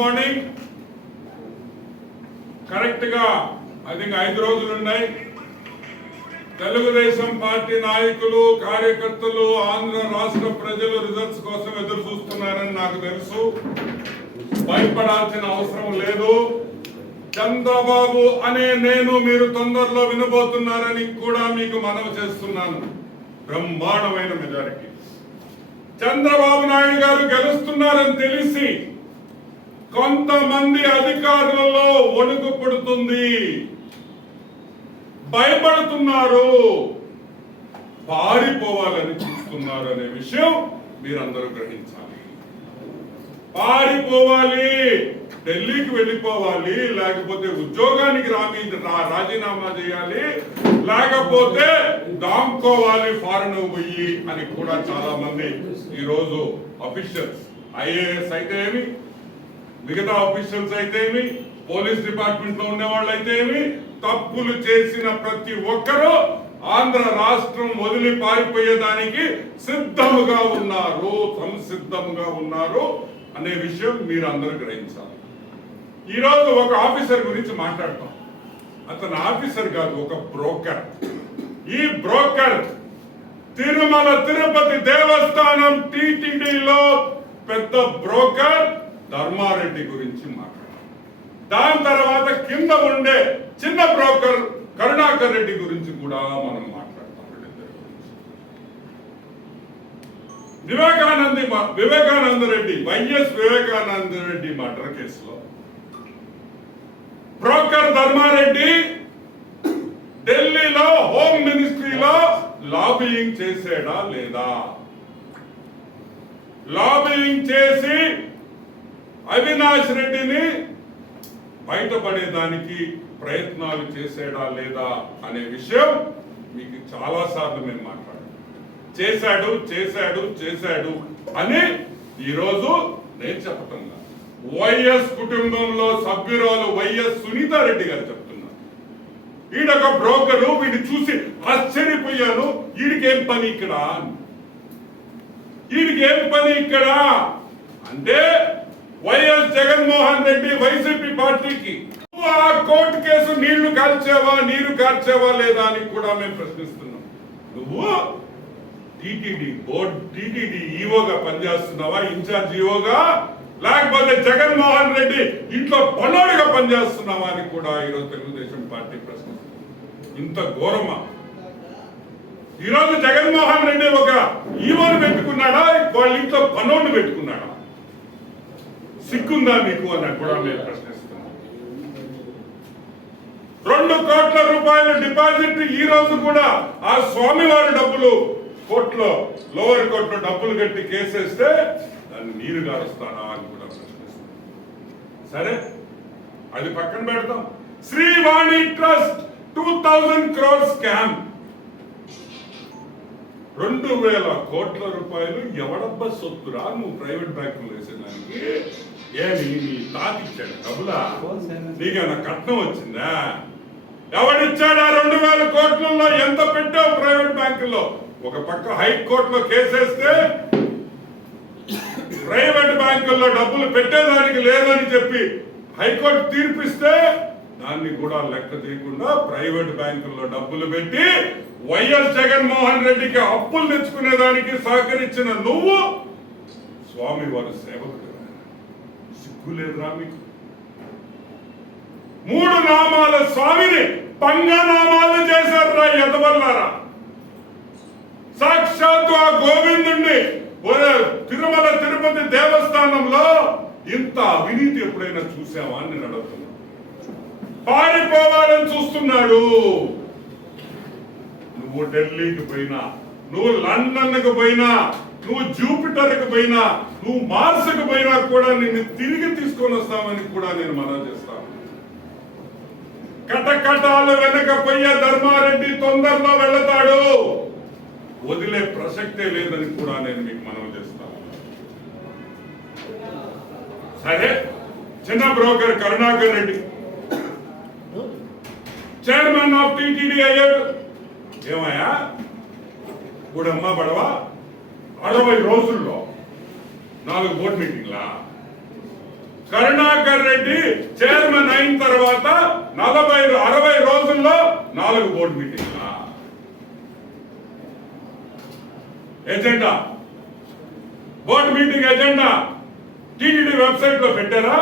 Morning correct గా I think 5 రోజులు ఉన్నాయి. తెలుగుదేశం పార్టీ నాయకులు కార్యకర్తలు ఆంధ్ర రాష్ట్ర ప్రజలు రిజల్ట్స్ కోసం ఎదురు చూస్తున్నారని నాకు తెలుసు. భయపడాల్సిన అవసరం లేదు. చంద్రబాబు అనే నేను మీరు తొందరలో వినబోతున్నారని కూడా మీకు మనవి చేస్తున్నాను. బ్రహ్మాండమైన మెజారిటీ. చంద్రబాబు నాయుడు గారు గెలుస్తున్నారని తెలిసి కొంతమంది అధికారులలో వణుకు పుడుతుంది, భయపడుతున్నారు, పారిపోవాలని చూస్తున్నారు అనే విషయం మీరందరూ గ్రహించాలి. పారిపోవాలి, ఢిల్లీకి వెళ్ళిపోవాలి, లేకపోతే ఉద్యోగానికి రాజీనామా చేయాలి, లేకపోతే దాంకోవాలి ఫారెన్ పోయి అని కూడా చాలా మంది ఈరోజు అఫీషియల్స్, ఐఏఎస్ అయితే ఏమి, మిగతా అఫీషియల్స్ అయితే ఏమి, పోలీస్ డిపార్ట్మెంట్ లో ఉండే వాళ్ళు అయితే ఏమి, తప్పులు చేసిన ప్రతి ఒక్కరూ ఆంధ్ర రాష్ట్రం వదిలి పారిపోయేదానికి సిద్ధముగా ఉన్నారు, సంసిద్ధంగా ఉన్నారు అనే విషయం మీరు అందరూ గ్రహించాలి. ఈరోజు ఒక ఆఫీసర్ గురించి మాట్లాడతాం. అతను ఆఫీసర్ కాదు, ఒక బ్రోకర్. ఈ బ్రోకర్ తిరుమల తిరుపతి దేవస్థానం టీటీడీలో పెద్ద బ్రోకర్ ధర్మారెడ్డి గురించి మాట్లాడారు. దాని తర్వాత కింద ఉండే చిన్న బ్రోకర్ కరుణాకర్ రెడ్డి గురించి కూడా మనం మాట్లాడతాం. వివేకానంద రెడ్డి, వైఎస్ వివేకానంద రెడ్డి మర్డర్ కేసులో బ్రోకర్ ధర్మారెడ్డి ఢిల్లీలో హోమ్ మినిస్ట్రీలో లాబియింగ్ చేసాడా లేదా, లాబియింగ్ చేసి అవినాష్ రెడ్డిని బయటపడేదానికి ప్రయత్నాలు చేసాడా లేదా అనే విషయం మీకు చాలా సార్లు మేము మాట్లాడాం. చేశాడు చేశాడు చేశాడు అని ఈరోజు నేను చెప్పటం కాదు, వైఎస్ కుటుంబంలో సభ్యురాలు వైఎస్ సునీతారెడ్డి గారు చెప్తున్నారు. ఈడొక బ్రోకరు, వీడిని చూసి ఆశ్చర్యపోయాను, వీడికేం పని ఇక్కడ, వీడికేం పని ఇక్కడ అంటే వైఎస్ జగన్మోహన్ రెడ్డి వైసీపీ పార్టీకి ఆ కోర్టు కేసు నీళ్లు కార్చావా, నీరు కార్చావా లేదా అని కూడా మేము ప్రశ్నిస్తున్నాం. నువ్వు టీటీడీ ఈవోగా పనిచేస్తున్నావా, ఇన్ఛార్జ్ ఈవోగా, లేకపోతే జగన్మోహన్ రెడ్డి ఇంట్లో పన్నోడుగా పనిచేస్తున్నావా అని కూడా ఈరోజు తెలుగుదేశం పార్టీ ప్రశ్నిస్తుంది. ఇంత ఘోరమా? ఈరోజు జగన్మోహన్ రెడ్డి ఒక ఈవోను పెట్టుకున్నాడా, వాళ్ళ ఇంట్లో పన్నోడు పెట్టుకున్నాడా? సిగ్గుందా మీకు అని కూడా మేము ప్రశ్నిస్తున్నాం. 2 కోట్ల రూపాయల డిపాజిట్ ఈ రోజు కూడా ఆ స్వామివారి డబ్బులు కోర్టులో, లోవర్ కోర్టులో డబ్బులు కట్టి కేసేస్తే దాన్ని నీరు గారుస్తాడా అని కూడా ప్రశ్నిస్తున్నాం. సరే, అది పక్కన పెడతాం. శ్రీవాణి ట్రస్ట్ 2000 crore స్కామ్, 2000 కోట్ల రూపాయలు ఎవడబ్బా సొత్తురా నువ్వు ప్రైవేట్ బ్యాంకులు వేసేదానికి? ఏమి నీ తాతిచ్చాడు డబ్బులా? నీకేమైనా కట్నం వచ్చిందా? ఎవడిచ్చాడా? 2000 కోట్లలో ఎంత పెట్టావు ప్రైవేట్ బ్యాంకుల్లో? ఒక పక్క హైకోర్టులో కేసేస్తే ప్రైవేట్ బ్యాంకుల్లో డబ్బులు పెట్టేదానికి లేదని చెప్పి హైకోర్టు తీర్పిస్తే దాన్ని కూడా లెక్క చేయకుండా ప్రైవేట్ బ్యాంకుల్లో డబ్బులు పెట్టి వైఎస్ జగన్మోహన్ రెడ్డికి అప్పులు తెచ్చుకునేదానికి సహకరించిన నువ్వు స్వామివారి సేవకుడు. సిగ్గులేదురా మీకు? 3 నామాల స్వామిని పంగనామాలు చేశారు ఎదవల్లారా. సాక్షాత్తు ఆ గోవిందుణ్ణి తిరుమల తిరుపతి దేవస్థానంలో ఇంత అవినీతి ఎప్పుడైనా చూసావా అని నేను అడుగుతున్నా. పారిపోవాలని చూస్తున్నాడు. నువ్వు ఢిల్లీకి పోయినా, నువ్వు లండన్కి పోయినా, నువ్వు జూపిటర్కి పోయినా, నువ్వు మార్స్కి పోయినా కూడా నిన్ను తిరిగి తీసుకొని వస్తామని కూడా నేను మనవి చేస్తాను. కటకటాలు వెనక పోయే ధర్మారెడ్డి తొందరలో వెళతాడు, వదిలే ప్రసక్తే లేదని కూడా నేను మీకు మనవి చేస్తాను. సరే, చిన్న broker Karunakar Reddy chairman of TTD అయ్యాడు. ఏమయ్యా గుడమ్మ బడవా 60 రోజుల్లో 4 బోర్డు మీటింగ్లా? కరుణాకర్ రెడ్డి చైర్మన్ అయిన తర్వాత 60 రోజుల్లో 4 board meeting agenda, board meeting agenda TTD website లో పెట్టారా?